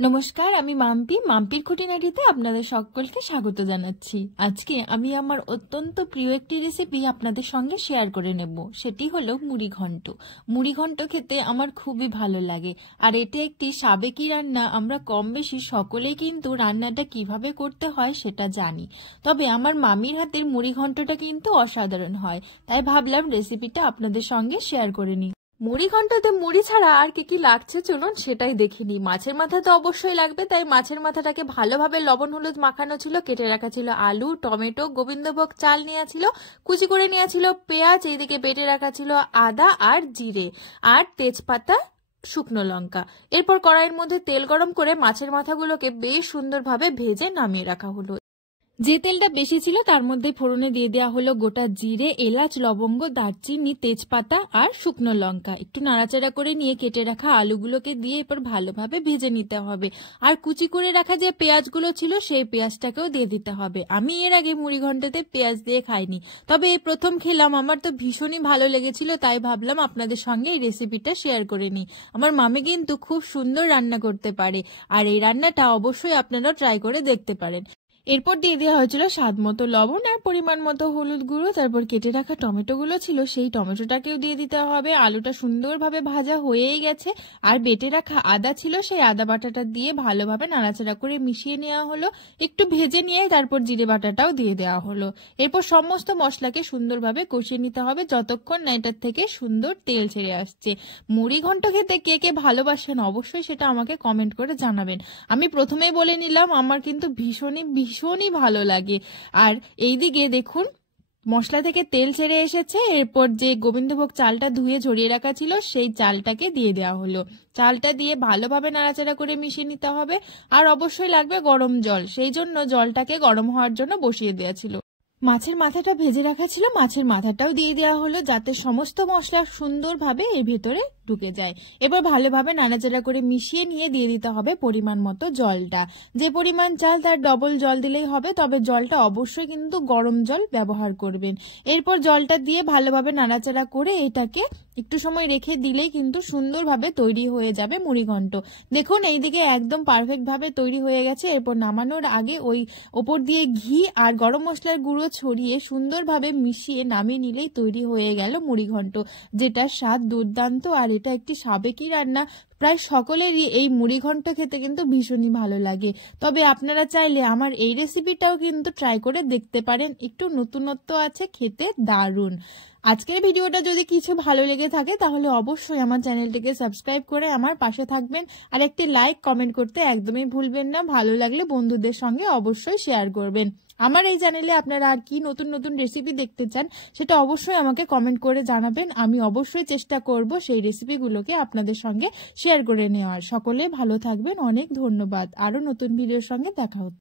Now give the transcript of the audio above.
নমস্কার, আমি মাম্পির খুঁটিনাটিতে আপনাদের সকলকে স্বাগত জানাচ্ছি। আজকে আমি আমার অত্যন্ত প্রিয় একটি রেসিপি আপনাদের সঙ্গে শেয়ার করে নেব। সেটি হলো মুড়িঘণ্ট। মুড়িঘণ্ট খেতে আমার খুবই ভালো লাগে, আর এটা একটি সাবেকি রান্না। আমরা কম বেশি সকলেই কিন্তু রান্নাটা কিভাবে করতে হয় সেটা জানি, তবে আমার মামির হাতের মুড়িঘণ্টটা কিন্তু অসাধারণ হয়। তাই ভাবলাম রেসিপিটা আপনাদের সঙ্গে শেয়ার করে নিই। মুড়িঘণ্টতে মুড়ি ছাড়া আর কি কি লাগছে চলুন সেটাই দেখে নিই। মাছের মাথা তো অবশ্যই লাগবে, তাই মাছের মাথাটাকে ভালোভাবে লবণ হলুদ মাখানো ছিল। কেটে রাখা ছিল আলু, টমেটো, গোবিন্দভোগ চাল নেওয়া ছিল, কুচি করে নেওয়া ছিল পেঁয়াজ, এইদিকে বেটে রাখা ছিল আদা আর জিরে আর তেজপাতা, শুকনো লঙ্কা। এরপর কড়াইয়ের মধ্যে তেল গরম করে মাছের মাথাগুলোকে বেশ সুন্দরভাবে ভেজে নামিয়ে রাখা হলো। যে তেলটা বেশি ছিল তার মধ্যে ফোড়নে দিয়ে দেওয়া হলো গোটা জিরে, এলাচ, লবঙ্গ, দারচিনি, তেজপাতা আর শুকনো লঙ্কা। একটু নাড়াচাড়া করে নিয়ে কেটে রাখা আলুগুলোকে দিয়ে এরপর ভালোভাবে ভেজে নিতে হবে। আর কুচি করে রাখা যে পেঁয়াজগুলো ছিল সেই পেঁয়াজটাকেও দিয়ে দিতে হবে। আমি এর আগে মুড়িঘণ্টতে পেঁয়াজ দিয়ে খাইনি, তবে এই প্রথম খেলাম। আমার তো ভীষণই ভালো লেগেছিল, তাই ভাবলাম আপনাদের সঙ্গে এই রেসিপিটা শেয়ার করে নিই। আমার মামি কিন্তু খুব সুন্দর রান্না করতে পারে, আর এই রান্নাটা অবশ্যই আপনারাও ট্রাই করে দেখতে পারেন। এরপর দিয়ে দেওয়া হয়েছিল স্বাদ মতো লবণ আর পরিমাণ মতো হলুদ গুঁড়ো। তারপর কেটে রাখা টমেটোগুলো ছিল সেই টমেটোটাকেও দিয়ে দিতে হবে। আলুটা সুন্দরভাবে ভাজা হয়েই গেছে, আর বেটে রাখা আদা ছিল সেই আদা বাটাটা দিয়ে ভালোভাবে নাড়াচাড়া করে মিশিয়ে নেওয়া হলো। একটু ভেজে নিয়ে তারপর জিরে বাটাটাও দিয়ে দেওয়া হলো। এরপর সমস্ত মশলাকে সুন্দরভাবে কষিয়ে নিতে হবে যতক্ষণ না এটার থেকে সুন্দর তেল ছেড়ে আসছে। মুড়িঘণ্ট খেতে কে কে ভালোবাসেন অবশ্যই সেটা আমাকে কমেন্ট করে জানাবেন। আমি প্রথমেই বলে নিলাম আমার কিন্তু ভীষণই ভালো লাগে। আর এইদিকে দেখুন মশলা থেকে তেল ছেড়ে এসেছে। এরপর যে গোবিন্দভোগ চালটা ধুয়ে ঝরিয়ে রাখা ছিল সেই চালটাকে দিয়ে দেওয়া হলো। চালটা দিয়ে ভালোভাবে নাড়াচাড়া করে মিশিয়ে নিতে হবে। আর অবশ্যই লাগবে গরম জল, সেই জন্য জলটাকে গরম হওয়ার জন্য বসিয়ে দেওয়া ছিল। মাছের মাথাটা ভেজে রাখা ছিল, মাছের মাথাটাও দিয়ে দেওয়া হলো যাতে সমস্ত মশলা সুন্দরভাবে এর ভেতরে ঢুকে যায়। এবার ভালোভাবে নাড়াচাড়া করে মিশিয়ে নিয়ে দিয়ে দিতে হবে পরিমাণ মতো জলটা। যে পরিমাণ চাল তার ডবল জল দিলেই হবে, তবে জলটা অবশ্যই কিন্তু গরম জল ব্যবহার করবেন। এরপর জলটা দিয়ে ভালোভাবে নাড়াচাড়া করে এটাকে একটু সময় রেখে দিলেই কিন্তু সুন্দরভাবে তৈরি হয়ে যাবে মুড়িঘণ্ট। দেখুন এইদিকে একদম পারফেক্ট ভাবে তৈরি হয়ে গেছে। এরপর নামানোর আগে ওই ওপর দিয়ে ঘি আর গরম মশলার গুঁড়ো ছড়িয়ে সুন্দরভাবে মিশিয়ে নামিয়ে নিলেই তৈরি হয়ে গেল মুড়িঘণ্ট, যেটা স্বাদ দুর্দান্ত। আর এটা একটি সাবেকি রান্না, প্রায় সকলেরই এই মুড়িঘণ্ট খেতে কিন্তু ভীষণই ভালো লাগে। তবে আপনারা চাইলে আমার এই রেসিপিটাও কিন্তু ট্রাই করে দেখতে পারেন, একটু নতুনত্ব আছে, খেতে দারুণ। আজকের ভিডিওটা যদি কিছু ভালো লেগে থাকে তাহলে অবশ্যই আমার চ্যানেলটিকে সাবস্ক্রাইব করে আমার পাশে থাকবেন, আর একটি লাইক কমেন্ট করতে একদমই ভুলবেন না। ভালো লাগলে বন্ধুদের সঙ্গে অবশ্যই শেয়ার করবেন। আমার এই চ্যানেলে আপনারা আর কি নতুন নতুন রেসিপি দেখতে চান সেটা অবশ্যই আমাকে কমেন্ট করে জানাবেন। আমি অবশ্যই চেষ্টা করব সেই রেসিপিগুলোকে আপনাদের সঙ্গে শেয়ার করে নেওয়ার। সকলে ভালো থাকবেন, অনেক ধন্যবাদ। আরো নতুন ভিডিওর সঙ্গে দেখা হচ্ছে।